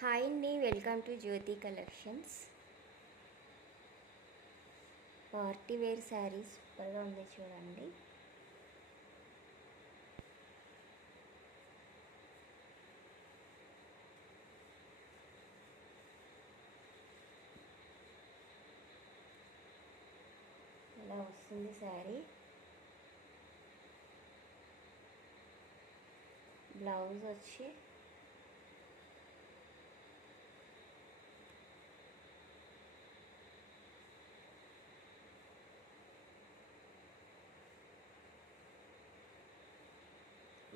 Hi అండి, welcome to Jyothi collections. Party wear saris సూపర్గా ఉంది చూడండి. ఇలా వస్తుంది శారీ. బ్లౌజ్ వచ్చి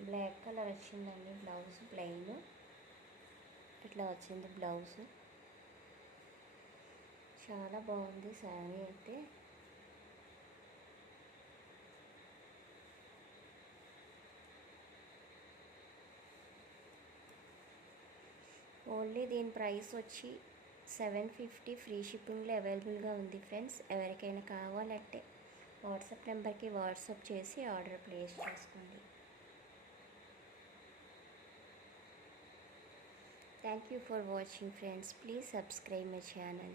బ్లాక్ కలర్ వచ్చిందండి. బ్లౌజ్ ప్లెయిన్ ఇట్లా వచ్చింది. బ్లౌజ్ చాలా బాగుంది శారీ అయితే. ఓన్లీ దీని ప్రైస్ వచ్చి $750 ఫ్రీ షిప్పింగ్లో అవైలబుల్గా ఉంది ఫ్రెండ్స్. ఎవరికైనా కావాలంటే వాట్సాప్ నెంబర్కి వాట్సాప్ చేసి ఆర్డర్ ప్లేస్ చేసుకోండి. Thank you for watching friends. Please subscribe my channel.